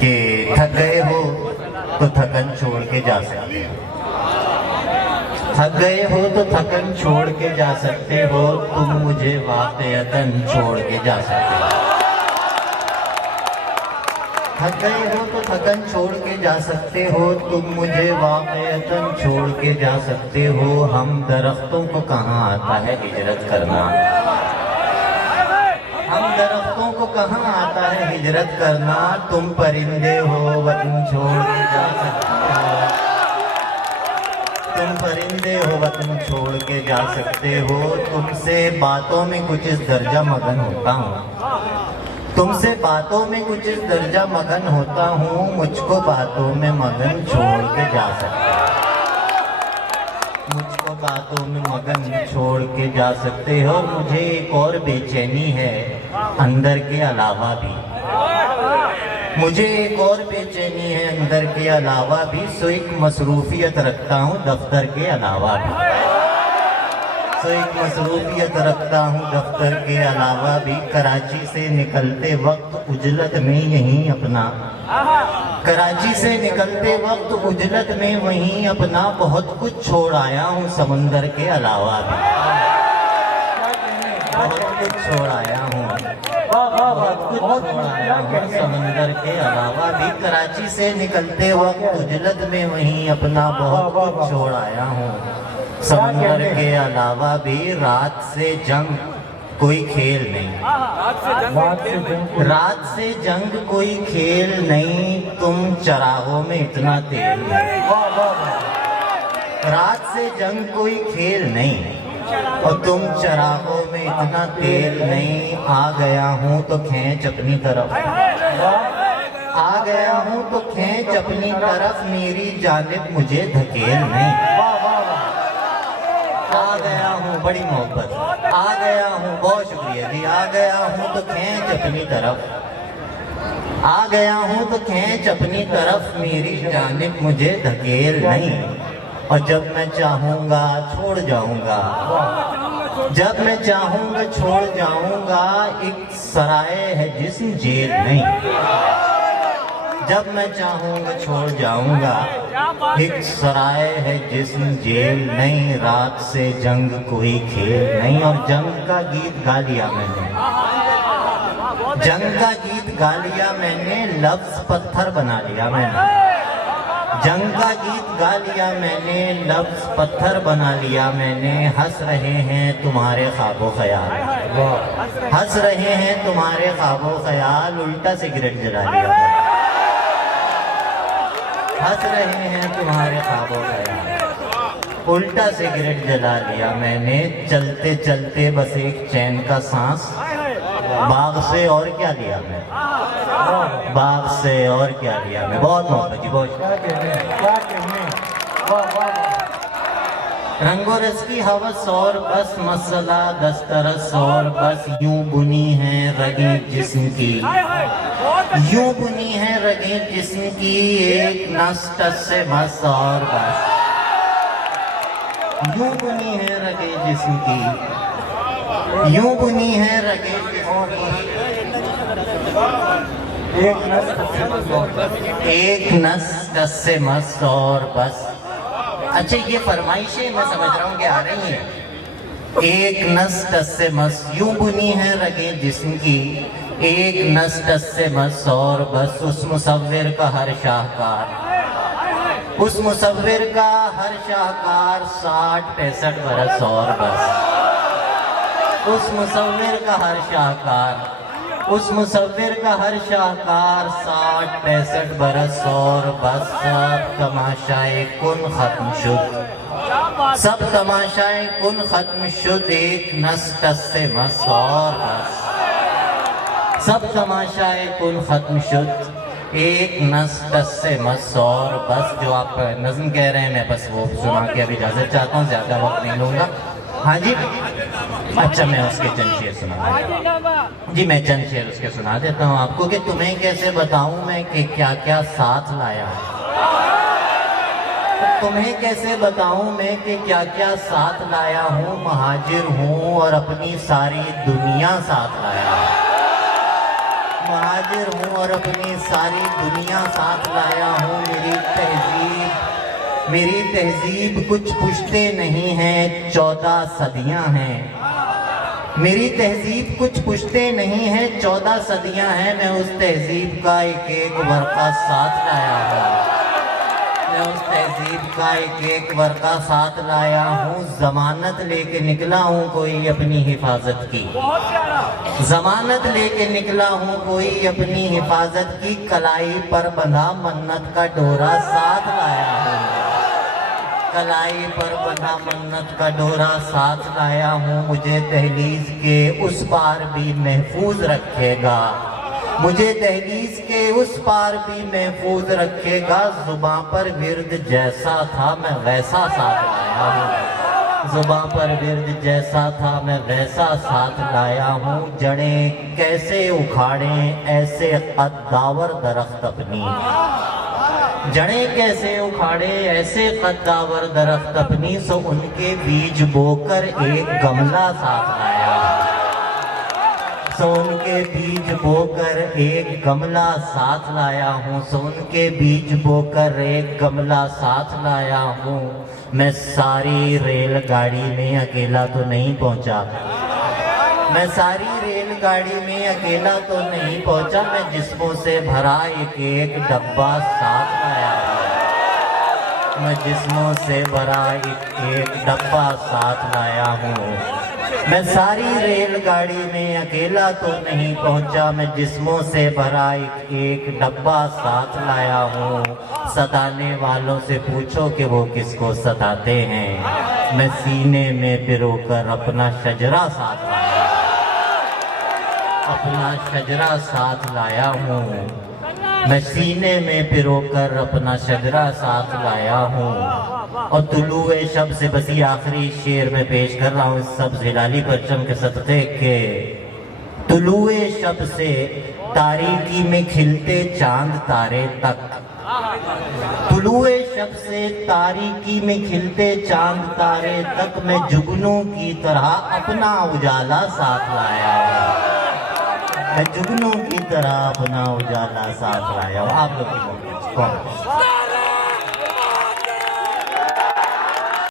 کہ تھک گئے ہو تو تھکن چھوڑ کے جا سکتے ہو، تھک گئے ہو تو تھکن چھوڑ کے جا سکتے ہو، تم مجھے واقعتاً چھوڑ کے جا سکتے ہو۔ تھک گئے ہو تو تھکن چھوڑ کے جا سکتے ہو، تم مجھے واقعتاً چھوڑ کے جا سکتے ہو۔ ہم درختوں کو کہاں آتا ہے ہجرت کرنا، ہم درختوں کو کہاں آتا ہے ہجرت کرنا، تم پرندے ہو وطن چھوڑ کے جا سکتے ہو، تم پرندے ہو وطن چھوڑ کے جا سکتے ہو۔ تم سے باتوں میں کچھ اس درجہ مگن ہوتا ہوں، تم سے باتوں میں کچھ اس درجہ مگن ہوتا ہوں، مجھ کو باتوں میں مگن چھوڑ کے جا سکتے ہو، مجھ کو باتوں میں مگن چھوڑ کے جا سکتے ہو۔ مجھے ایک اور بے چینی ہے اندر کے علاوہ بھی، مجھے ایک اور بے چینی ہے اندر کے علاوہ بھی، سو ایک مصروفیت رکھتا ہوں دفتر کے علاوہ بھی، سو ایک مصروفیت رکھتا ہوں دفتر کے علاوہ بھی۔ کراچی سے نکلتے وقت اجلت میں یہیں اپنا، کراچی سے نکلتے وقت اجلت میں وہیں اپنا، بہت کچھ چھوڑ آیا ہوں سمندر کے علاوہ بھی، بہت کچھ چھوڑ آیا ہوں، بہت کچھ چھوڑ آیا ہوں سمندر کے علاوہ بھی۔ کراچی سے نکلتے وقت اجلت میں وہیں اپنا، بہت کچھ چھوڑ آیا ہوں سمندر کے علاوہ بھی۔ رات سے جنگ کوئی کھیل نہیں، رات سے جنگ کوئی کھیل نہیں، تم چراغوں میں اتنا تیل نہیں، رات سے جنگ کوئی کھیل نہیں، اور تم چراغوں میں اتنا تیل نہیں۔ آ گیا ہوں تو کھینچ اپنی طرف، آ گیا ہوں تو کھینچ اپنی طرف، میری جانب مجھے دھکیل نہیں۔ آ گیا ہوں، بڑی محبت، آ گیا ہوں، بہت شکریہ جی، آ گیا ہوں تو کھینچ اپنی طرف، آ گیا ہوں تو کھینچ اپنی طرف، میری جانب مجھے دھکیل نہیں۔ اور جب میں چاہوں گا چھوڑ جاؤں گا، جب میں چاہوں گا چھوڑ جاؤں گا، ایک سرائے ہے جسم جیل نہیں، جب میں چاہوں گا چھوڑ جاؤں گا، ایک سرائے ہے جسم جیل نہیں۔ رات سے جنگ کوئی کھیل نہیں، اور جنگ کا گیت گا لیا میں نے، جنگ کا گیت گا لیا میں نے، لفظ پتھر بنا لیا میں نے، جنگ کا گیت گا لیا میں نے، لفظ پتھر بنا لیا میں نے۔ ہنس رہے ہیں تمہارے خواب و خیال، ہنس رہے ہیں تمہارے خواب و خیال، الٹا سگریٹ جلا لیا میں نے، ہنس رہے ہیں تمہارے خواب و خیال، الٹا سگریٹ جلا لیا میں نے۔ چلتے چلتے بس ایک چین کا سانس، باغ سے اور کیا لیا میں، باغ سے اور کیا لیا میں۔ بہت محبت جی، بہت رنگ و رس کی ہوس اور بس، مسئلہ دسترس اور بس، یوں بنی ہے رگیں جسم کی، یوں بنی ہے رگیں جسم کی، ایک نس ٹس سے بس اور بس، یوں بنی ہے رگیں جسم کی، یوں بنی ہے رگیں جسم کی، ایک نس ٹس سے مس اور بس۔ اچھا یہ فرمائشیں میں سمجھ رہا ہوں کہ آ رہی ہیں۔ ایک نس ٹس سے مس، یوں بنی ہے رگیں جسم کی، ایک نس ٹس سے مس اور بس، اس مصور کا ہر شاہکار، اس مصور کا ہر شاہکار، 60-65 برس اور بس، اس مصور کا ہر شاہکار، اس مصور کا ہر شاہکار، 60-65 برس اور بس۔ سب تماشائے کن ختم شد، سب تماشائے کن ختم شد، ایک نس ٹس سے مس اور بس، سب تماشائے کن ختم شد، ایک نس ٹس سے مس اور بس۔ جو آپ نظم کہہ رہے ہیں میں بس وہ سنا کے اب اجازت چاہتا ہوں، زیادہ وقت نہیں لوں گا۔ ہاں جی، اچھا میں اس کے چند شعر سنا جی، میں چند شعر اس کے سنا دیتا ہوں آپ کو، کہ تمہیں کیسے بتاؤں میں کہ کیا کیا ساتھ لایا ہے، تمہیں کیسے بتاؤں میں کہ کیا کیا ساتھ لایا ہوں، مہاجر ہوں اور اپنی ساری دنیا ساتھ لایا ہوں، مہاجر ہوں اور اپنی ساری دنیا ساتھ لایا ہوں. میری تہذیب کچھ پشتے نہیں ہیں 14 صدیاں ہیں. میری تہذیب کچھ پشتے نہیں ہیں 14 صدیاں ہیں. میں اس تہذیب کا ایک ایک ورقہ ساتھ لایا ہوں. میں اس تہذیب کا ایک ایک ورقہ ساتھ لایا ہوں. ضمانت لے کے نکلا ہوں کوئی اپنی حفاظت کی. ضمانت لے کے نکلا ہوں کوئی اپنی حفاظت کی. کلائی پر بندھا منت کا ڈورا ساتھ لایا ہوں. کلائی پر بندھا منت کا ڈورا ساتھ لایا ہوں. مجھے دہلیز کے اس پار بھی محفوظ رکھے گا. مجھے دہلیز کے اس پار بھی محفوظ رکھے گا. زباں پر ورد جیسا تھا میں ویسا ساتھ لایا ہوں. زباں پر ورد جیسا تھا میں ویسا ساتھ لایا ہوں. جڑیں کیسے اکھاڑیں ایسے قداور درخت اپنی. جڑیں کیسے اکھاڑے ایسے قداور درخت اپنی. سو ان کے بیج بو کر ایک گملہ ساتھ لایا ہوں. سو ان کے بیج بو کر ایک گملہ ساتھ لایا ہوں. سو ان کے بیج بو کر ایک گملہ ساتھ لایا ہوں. میں ساری ریل گاڑی میں اکیلا تو نہیں پہنچا. میں ساری ریل گاڑی میں اکیلا تو نہیں پہنچا. میں جسموں سے بھرا ایک ایک ڈبہ ساتھ لایا ہوں. میں جسموں سے بھرا ایک ایک ڈبہ ساتھ لایا ہوں. میں ساری ریل گاڑی میں اکیلا تو نہیں پہنچا. میں جسموں سے بھرا ایک ایک ڈبہ ساتھ لایا ہوں. ستانے والوں سے پوچھو کہ وہ کس کو ستاتے ہیں. میں سینے میں پرو کر اپنا شجرہ ساتھ لایا ہوں. اپنا شجرہ ساتھ لایا ہوں. میں سینے میں پرو کر اپنا شجرہ ساتھ لایا ہوں. اور طلوع شب سے بسی آخری شعر میں پیش کر رہا ہوں اس سبز ہلالی پرچم کے صدقے کے. طلوع شب سے تاریکی میں کھلتے چاند تارے تک. طلوع شب سے تاریکی میں کھلتے چاند تارے تک. میں جگنوں کی طرح اپنا اجالا ساتھ لایا ہوں. میں جگنوں کی طرح اپنا اجالا ساتھ لایا ہوں. آپ لوگ